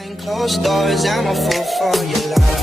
Behind closed doors, I'm a fool for your love.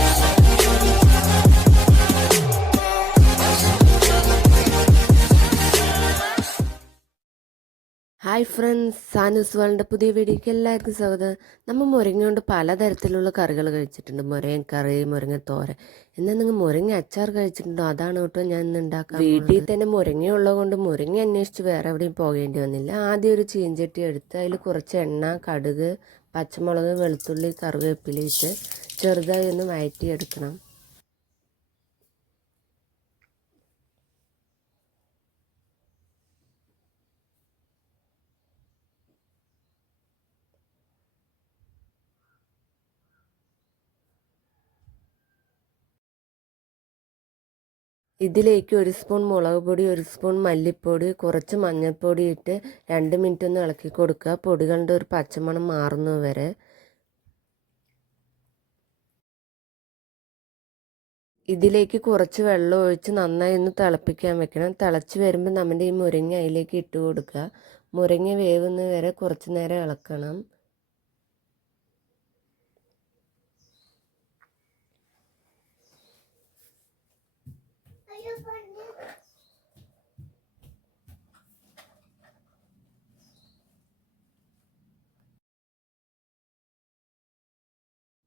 Hi friends സാനൂസ് വേൾഡിന്റെ പുതിയ വീഡിയോക്ക് എല്ലാവർക്കും സ്വാഗതം. നമ്മൾ മുരിങ്ങ കൊണ്ട് പലതരത്തിലുള്ള കറികൾ കഴിച്ചിട്ടുണ്ട്. മുരങ്ങ കറി മുരങ്ങ തോര. എന്നാൽ നിങ്ങൾ മുരങ്ങ അച്ചാർ കഴിച്ചിട്ടുണ്ടോ? അതാണ് കേട്ടോ ഞാൻ ഇന്ന് ഉണ്ടാക്കുക വീട്ടിൽ തന്നെ മുരങ്ങ ഉള്ളത് കൊണ്ട് മുരങ്ങ അന്വേഷിച്ച് വേറെ എവിടെയും പോകേണ്ടി വന്നില്ല. ആദ്യം ഒരു ചീഞ്ചട്ടി എടുത്ത് അതിൽ കുറച്ച് എണ്ണ കടുക് പച്ചമുളക് വെളുത്തുള്ളി കറിവേപ്പില ഇട്ട് ചെറുതായി ഒന്ന് വഴറ്റിയെടുക്കണം ഇതിലേക്ക് ഒരു സ്പൂൺ മുളക് പൊടി ഒരു സ്പൂൺ മല്ലിപ്പൊടി കുറച്ച് മഞ്ഞൾപ്പൊടി ഇട്ട് രണ്ട് മിനിറ്റ് ഒന്ന് ഇളക്കി കൊടുക്കുക. പൊടി പൊടികളുടെ ഒരു പച്ചമണം മാറുന്നത് വരെ. ഇതിലേക്ക് കുറച്ച് വെള്ളം ഒഴിച്ച് നന്നായി ഒന്ന് തിളപ്പിക്കാൻ വെക്കണം. തിളച്ച് വരുമ്പോൾ നമ്മുടെ ഈ മുരിങ്ങ അതിലേക്ക് ഇട്ട് കൊടുക്കുക. മുരിങ്ങ വേവുന്ന വരെ കുറച്ച് നേരം ഇളക്കണം.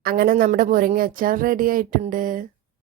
അങ്ങനെ നമ്മുടെ മുരിങ്ങ അച്ചാർ റെഡി ആയിട്ടുണ്ട്.